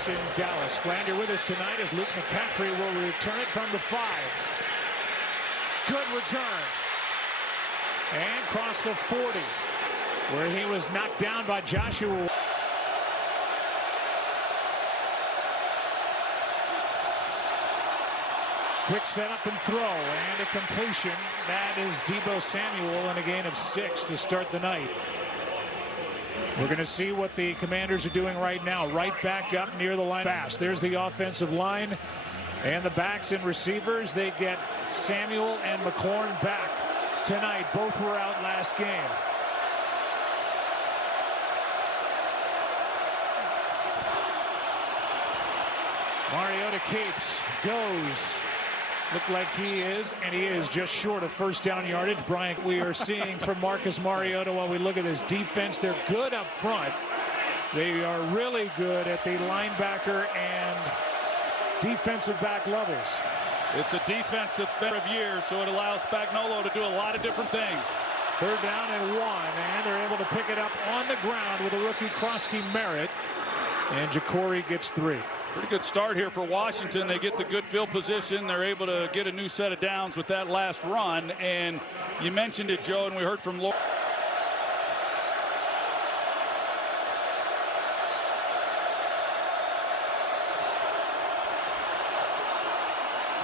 offense in Dallas. Glad you're with us tonight as Luke McCaffrey will return it from the 5. Good return. And cross the 40, where he was knocked down by Joshua. Quick setup and throw, and a completion. That is Deebo Samuel in a gain of 6 to start the night. We're going to see what the Commanders are doing right now. Right back up near the line. Pass. There's the offensive line and the backs and receivers. They get Samuel and McLaurin back tonight. Both were out last game. Mariota keeps, goes. Look like he is, and he is just short of first down yardage. Bryant, we are seeing from Marcus Mariota while we look at his defense. They're good up front. They are really good at the linebacker and defensive back levels. It's a defense that's been of years, so it allows Spagnuolo to do a lot of different things. 3rd down and 1, and they're able to pick it up on the ground with a rookie Krosky Merritt, and Jacory gets 3. Pretty good start here for Washington. They get the good field position. They're able to get a new set of downs with that last run. And you mentioned it, Joe, and we heard from Laura.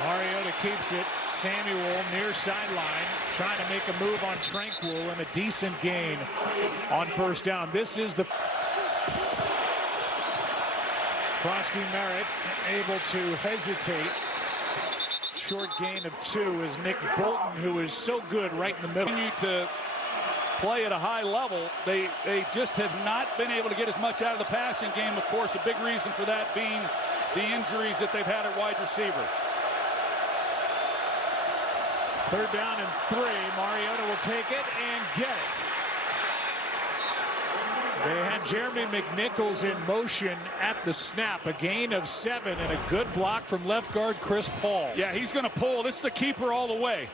Mariota keeps it. Samuel near sideline, trying to make a move on Tranquil, and a decent gain on first down. This is the Krosky Merritt able to hesitate. Short gain of 2 is Nick Bolton, who is so good right in the middle. Continue to play at a high level. They just have not been able to get as much out of the passing game. Of course, a big reason for that being the injuries that they've had at wide receiver. 3rd down and 3. Mariota will take it and get it. They had Jeremy McNichols in motion at the snap. A gain of 7 and a good block from left guard Chris Paul. Yeah, he's going to pull. This is the keeper all the way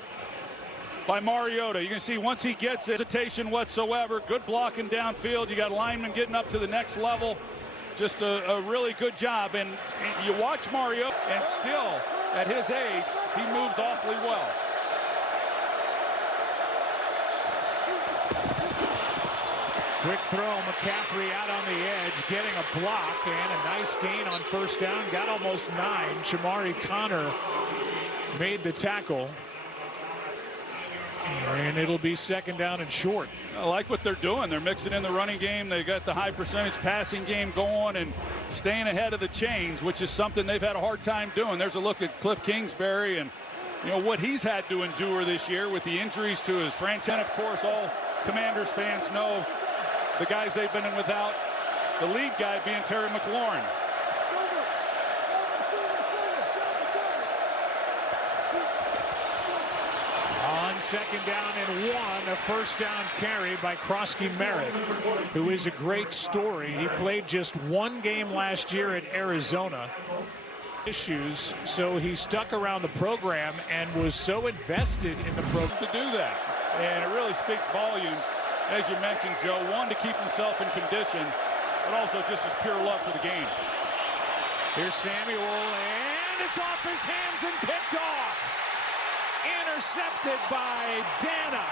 by Mariota. You can see once he gets it, hesitation whatsoever. Good blocking downfield. You got linemen getting up to the next level. Just a really good job. And you watch Mariota, and still, at his age, he moves awfully well. Quick throw, McCaffrey out on the edge, getting a block, and a nice gain on first down. Got almost 9. Shamari Connor made the tackle. And it'll be 2nd down and short. I like what they're doing. They're mixing in the running game. They got the high percentage passing game going and staying ahead of the chains, which is something they've had a hard time doing. There's a look at Cliff Kingsbury and what he's had to endure this year with the injuries to his franchise. And of course, all Commanders fans know the guys they've been in without, the lead guy being Terry McLaurin. On 2nd down and 1, a first down carry by Krosky Merritt, who is a great story. He played just 1 game last year at Arizona. Issues, so he stuck around the program and was so invested in the program to do that. And it really speaks volumes. As you mentioned, Joe, 1, to keep himself in condition, but also just his pure love for the game. Here's Samuel, and it's off his hands and picked off. Intercepted by Dana.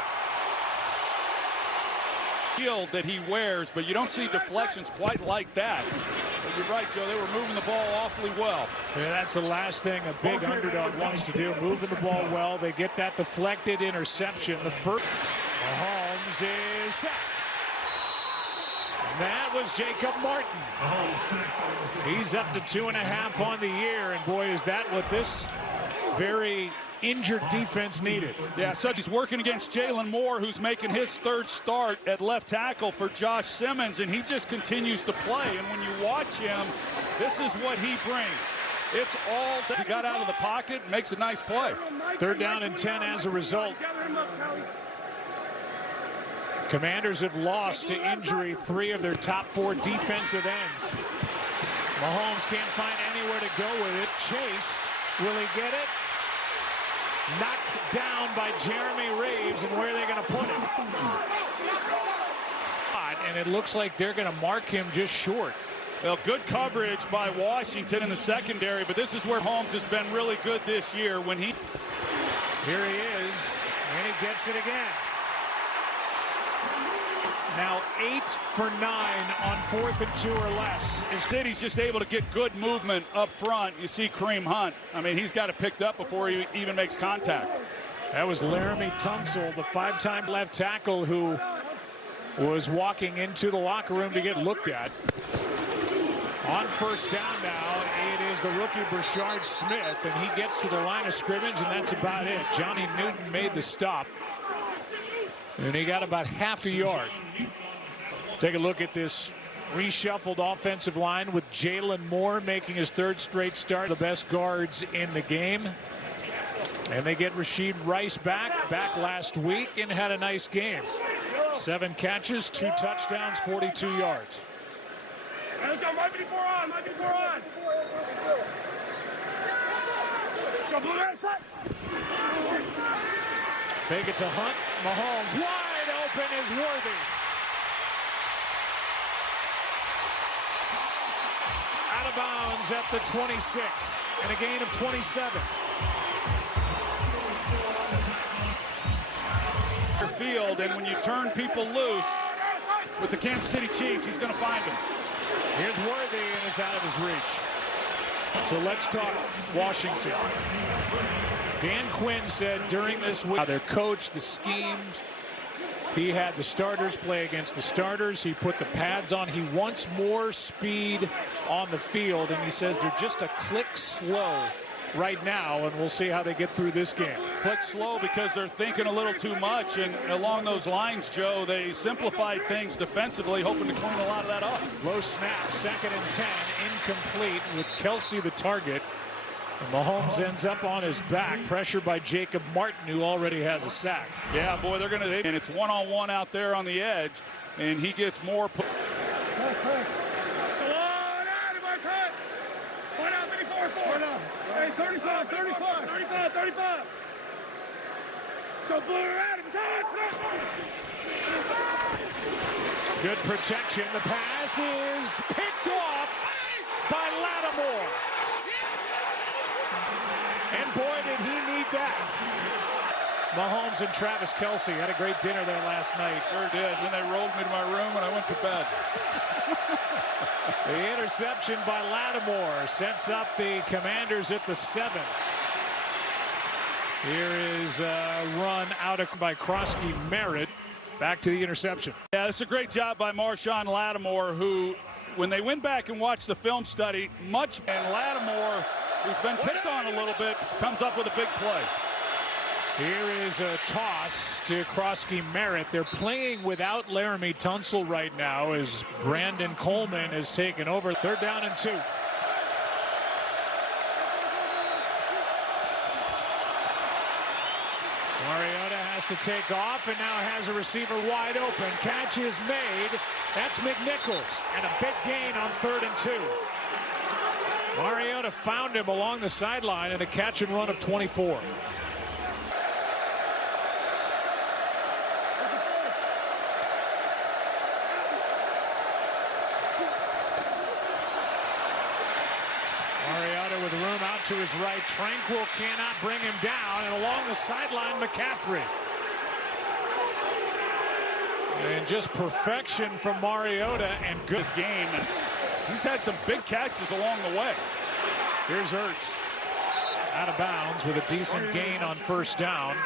Shield that he wears, but you don't see deflections quite like that. But you're right, Joe, they were moving the ball awfully well. Yeah, that's the last thing a big underdog wants to do, moving the ball well. They get that deflected interception. The first. Mahomes is set. That was Jacob Martin. He's up to 2.5 on the year, and boy, is that what this very injured defense needed. Yeah, so he's working against Jalen Moore, who's making his 3rd start at left tackle for Josh Simmons, and he just continues to play. And when you watch him, this is what he brings. It's all that he got out of the pocket, makes a nice play. 3rd down and 10 as a result. Commanders have lost to injury 3 of their top 4 defensive ends. Mahomes can't find anywhere to go with it. Chase, will he get it? Knocked down by Jeremy Reeves, and where are they going to put him? And it looks like they're going to mark him just short. Well, good coverage by Washington in the secondary, but this is where Holmes has been really good this year when he... Here he is, and he gets it again. Now 8 for 9 on 4th and 2 or less. Instead, he's just able to get good movement up front. You see Kareem Hunt. I mean, he's got it picked up before he even makes contact. That was Laramie Tunsil, the 5-time left tackle who was walking into the locker room to get looked at. On first down now, it is the rookie Brashard Smith, and he gets to the line of scrimmage, and that's about it. Johnny Newton made the stop, and he got about half a yard. Take a look at this reshuffled offensive line with Jalen Moore making his 3rd straight start. The best guards in the game. And they get Rashid Rice back last week and had a nice game. 7 catches, 2 touchdowns, 42 yards. Let's go, might be 4 on, might be 4 on. Go, blue red, set. Fake it to Hunt. Mahomes wide open is Worthy. Out of bounds at the 26 and a gain of 27. Field, and when you turn people loose with the Kansas City Chiefs, he's going to find them. Here's Worthy, and it's out of his reach. So let's talk Washington. Dan Quinn said during this week, their coach, the scheme, he had the starters play against the starters. He put the pads on. He wants more speed on the field, and he says they're just a click slow right now, and we'll see how they get through this game. Click slow because they're thinking a little too much, and along those lines, Joe, they simplified things defensively, hoping to clean a lot of that up. Low snap, 2nd and 10, incomplete with Kelsey the target. And Mahomes ends up on his back, pressured by Jacob Martin, who already has a sack. Yeah, boy, they're going to, and it's one-on-one out there on the edge, and he gets more. Hey, 35, 35. 35, 35. Go blue around him. Good protection. The pass is picked off by Lattimore. And boy, did he need that. Mahomes and Travis Kelsey had a great dinner there last night. Sure did. Then they rolled me to my room and I went to bed. The interception by Lattimore sets up the Commanders at the 7. Here is a run out by Krosky Merritt. Back to the interception. Yeah, it's a great job by Marshawn Lattimore, who, when they went back and watched the film study, and Lattimore, who's been picked on a little bit, comes up with a big play. Here is a toss to Krosky Merritt. They're playing without Laramie Tunsil right now as Brandon Coleman has taken over. 3rd down and 2. Mariota has to take off and now has a receiver wide open. Catch is made. That's McNichols, and a big gain on 3rd and 2. Mariota found him along the sideline and a catch and run of 24. With room out to his right, Tranquil cannot bring him down, and along the sideline, McCaffrey. And just perfection from Mariota and good this game. And he's had some big catches along the way. Here's Ertz out of bounds with a decent gain on 1st down.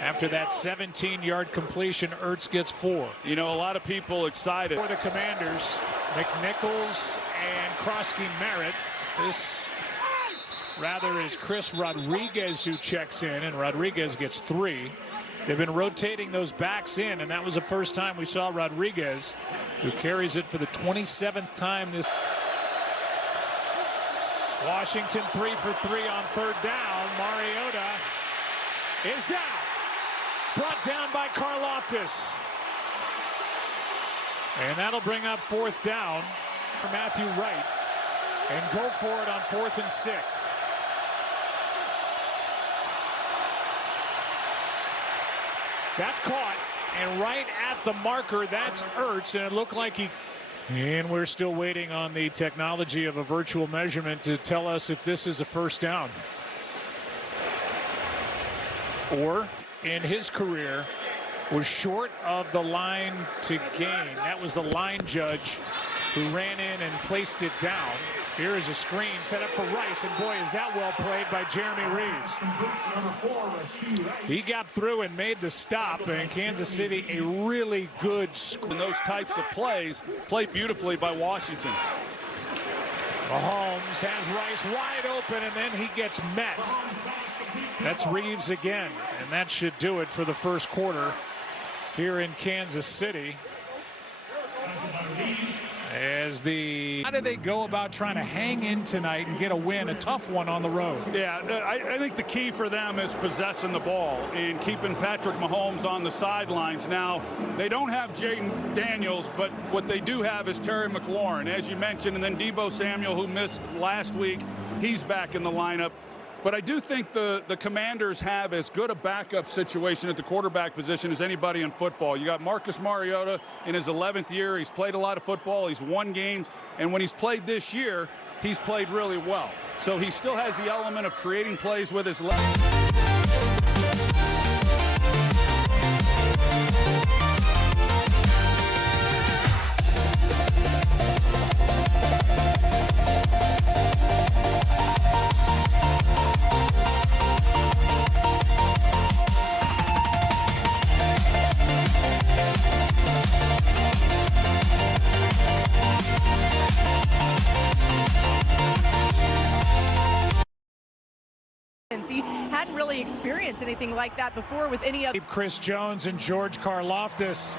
After that 17-yard completion, Ertz gets 4. You know, a lot of people excited. For the Commanders, McNichols and Krosky Merritt. This rather is Chris Rodriguez who checks in, and Rodriguez gets 3. They've been rotating those backs in, and that was the first time we saw Rodriguez, who carries it for the 27th time this. Washington 3 for 3 on 3rd down. Mariota is down. Brought down by Karlaftis. And that'll bring up 4th down for Matthew Wright. And go for it on 4th and 6. That's caught, and right at the marker, that's Ertz, and it looked like he And we're still waiting on the technology of a virtual measurement to tell us if this is a first down. Or, in his career, was short of the line to gain. That was the line judge who ran in and placed it down. Here is a screen set up for Rice, and boy, is that well played by Jeremy Reeves. He got through and made the stop, and Kansas City a really good score. And those types of plays played beautifully by Washington. Mahomes has Rice wide open, and then he gets met. That's Reeves again, and that should do it for the first quarter here in Kansas City. How do they go about trying to hang in tonight and get a win, a tough one on the road? Yeah, I think the key for them is possessing the ball and keeping Patrick Mahomes on the sidelines. Now, they don't have Jaden Daniels, but what they do have is Terry McLaurin, as you mentioned, and then Deebo Samuel, who missed last week. He's back in the lineup. But I do think the Commanders have as good a backup situation at the quarterback position as anybody in football. You got Marcus Mariota in his 11th year. He's played a lot of football. He's won games. And when he's played this year, he's played really well. So he still has the element of creating plays with his left. He hadn't really experienced anything like that before with any other. Chris Jones and George Karlaftis.